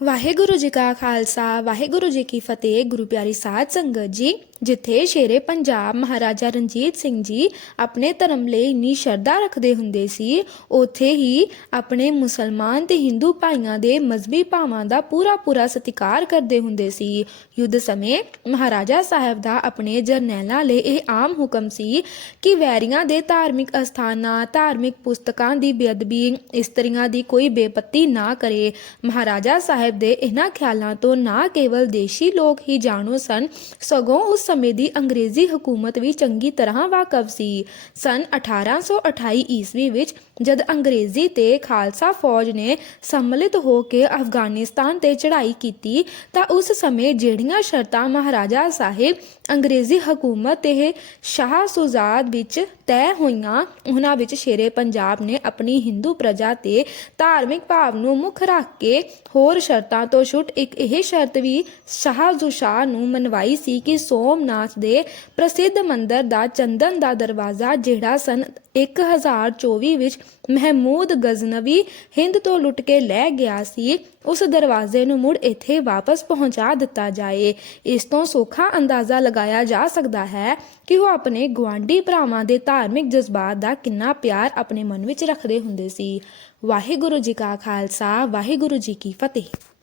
ਵਾਹਿਗੁਰੂ ਜੀ ਕਾ ਖਾਲਸਾ, ਵਾਹਿਗੁਰੂ ਜੀ ਕੀ ਫਤਿਹ, ਗੁਰੂ ਪਿਆਰੀ ਸਾਧ ਸੰਗਤ ਜੀ, ਜਿੱਥੇ ਸ਼ੇਰੇ ਪੰਜਾਬ ਮਹਾਰਾਜਾ ਰਣਜੀਤ ਸਿੰਘ ਜੀ ਆਪਣੇ ਧਰਮ ਲਈ ਇੰਨੀ ਸ਼ਰਧਾ ਰੱਖਦੇ ਹੁੰਦੇ ਸੀ, ਉੱਥੇ ਹੀ ਆਪਣੇ ਮੁਸਲਮਾਨ ਤੇ ਹਿੰਦੂ ਭਾਈਆਂ ਦੇ ਮਜ਼ਬੀ ਭਾਵਾਂ ਦਾ ਪੂਰਾ ਪੂਰਾ ਸਤਿਕਾਰ ਕਰਦੇ ਹੁੰਦੇ ਸੀ। ਯੁੱਧ ਸਮੇਂ ਮਹਾਰਾਜਾ ਸਾਹਿਬ ਦਾ ਆਪਣੇ ਜਰਨੈਲਾਂ ਲਈ ਇਹ ਆਮ ਹੁਕਮ ਸੀ ਕਿ ਵੈਰੀਆਂ ਦੇ ਧਾਰਮਿਕ ਅਸਥਾਨਾਂ, ਧਾਰਮਿਕ ਪੁਸਤਕਾਂ ਦੀ ਬੇਅਦਬੀ ਇਸਤਰੀਆਂ ਦੀ ਕੋਈ ਬੇਪਤੀ ਨਾ ਕਰੇ। ਮਹਾਰਾਜਾ ਸਾਹਿਬ ਸਾਹਿਬ ਦੇ ਇਹਨਾਂ ਖਿਆਲਾਂ ਤੋਂ ਨਾ ਕੇਵਲ ਦੇਸ਼ੀ ਲੋਕ ਹੀ ਜਾਣੂ ਸਨ, ਸਗੋਂ ਉਸ ਸਮੇਂ ਦੀ ਅੰਗਰੇਜ਼ੀ ਹਕੂਮਤ ਵੀ ਚੰਗੀ ਤਰ੍ਹਾਂ ਵਾਕਫ ਸੀ। ਸਨ 1828 ਈਸਵੀ ਵਿੱਚ ਜਦ ਅੰਗਰੇਜ਼ੀ ਤੇ ਖਾਲਸਾ ਫੌਜ ਨੇ ਸੰਮਿਲਿਤ ਹੋ ਕੇ ਅਫਗਾਨਿਸਤਾਨ ਤੇ ਚੜ੍ਹਾਈ ਕੀਤੀ, ਤਾਂ ਉਸ ਸਮੇਂ ਜਿਹੜੀਆਂ ਸ਼ਰਤਾਂ ਮਹਾਰਾਜਾ ਸਾਹਿਬ ਅੰਗਰੇਜ਼ੀ ਹਕੂਮਤ ਤੇ ਸ਼ਾਹ ਸੁਜਾਦ ਵਿੱਚ ਤੈਅ ਹੋਈਆਂ, ਉਹਨਾਂ ਵਿੱਚ ਸ਼ੇਰੇ ਪੰਜਾਬ ਨੇ ਆਪਣੀ ਹਿੰਦੂ ਪ੍ਰਜਾ ਤੇ ਧਾਰਮਿਕ ਭਾਵ ਨੂੰ ਮੁੱਖ ਰੱਖ ਕੇ ਹੋਰ ਸ਼ਰਤਾਂ ਤੋਂ ਛੁੱਟ ਇੱਕ ਇਹ ਸ਼ਰਤ ਵੀ ਸ਼ਾਹ ਨੂੰ ਮਨਵਾਈ ਸੀ ਕਿ ਸੋਮਨਾਥ ਦੇ ਪ੍ਰਸਿੱਧ ਮੰਦਰ ਦਾ ਚੰਦਨ ਦਾ ਦਰਵਾਜ਼ਾ ਜਿਹੜਾ ਸਨ 1024 ਵਿੱਚ ਮਹਿਮੂਦ ਗਜ਼ਨਵੀ ਹਿੰਦ ਤੋਂ ਲੁੱਟ ਕੇ ਲੈ ਗਿਆ ਸੀ। ਉਸ ਦਰਵਾਜ਼ੇ ਨੂੰ ਮੁੜ ਇੱਥੇ ਵਾਪਸ ਪਹੁੰਚਾ ਦਿੱਤਾ ਜਾਏ। ਇਸ ਤੋਂ ਸੌਖਾ ਅੰਦਾਜ਼ਾ ਲਗਾਇਆ ਜਾ ਸਕਦਾ ਹੈ ਕਿ ਉਹ ਆਪਣੇ ਗੁਆਂਢੀ ਭਰਾਵਾਂ ਦੇ ਧਾਰਮਿਕ ਜਜ਼ਬਾਤ ਦਾ ਕਿੰਨਾ ਪਿਆਰ ਆਪਣੇ ਮਨ ਵਿੱਚ ਰੱਖਦੇ ਹੁੰਦੇ ਸੀ। ਵਾਹਿਗੁਰੂ ਜੀ ਕਾ ਖਾਲਸਾ, ਵਾਹਿਗੁਰੂ ਜੀ ਕੀ ਫਤਿਹ।